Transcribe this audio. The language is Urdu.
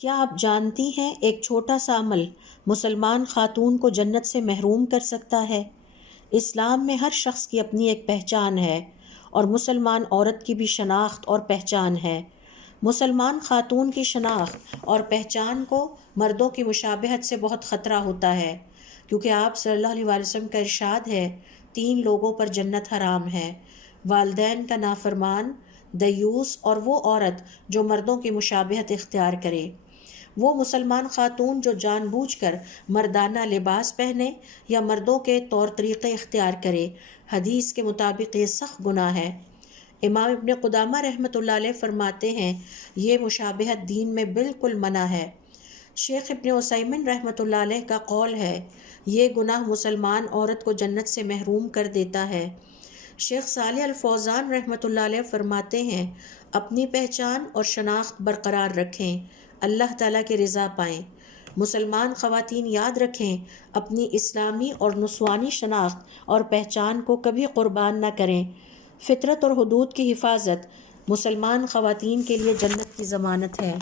کیا آپ جانتی ہیں ایک چھوٹا سا عمل مسلمان خاتون کو جنت سے محروم کر سکتا ہے؟ اسلام میں ہر شخص کی اپنی ایک پہچان ہے اور مسلمان عورت کی بھی شناخت اور پہچان ہے۔ مسلمان خاتون کی شناخت اور پہچان کو مردوں کی مشابہت سے بہت خطرہ ہوتا ہے، کیونکہ آپ صلی اللہ علیہ وسلم کا ارشاد ہے، 3 لوگوں پر جنت حرام ہے: والدین کا نافرمان، دیوس اور وہ عورت جو مردوں کی مشابہت اختیار کرے۔ وہ مسلمان خاتون جو جان بوجھ کر مردانہ لباس پہنے یا مردوں کے طور طریقے اختیار کرے، حدیث کے مطابق یہ سخت گناہ ہے۔ امام ابن قدامہ رحمۃ اللہ علیہ فرماتے ہیں، یہ مشابہت دین میں بالکل منع ہے۔ شیخ ابن عثیمین رحمۃ اللہ علیہ کا قول ہے، یہ گناہ مسلمان عورت کو جنت سے محروم کر دیتا ہے۔ شیخ صالح الفوزان رحمۃ اللہ علیہ فرماتے ہیں، اپنی پہچان اور شناخت برقرار رکھیں، اللہ تعالیٰ کی رضا پائیں۔ مسلمان خواتین یاد رکھیں، اپنی اسلامی اور نسوانی شناخت اور پہچان کو کبھی قربان نہ کریں۔ فطرت اور حدود کی حفاظت مسلمان خواتین کے لیے جنت کی ضمانت ہے۔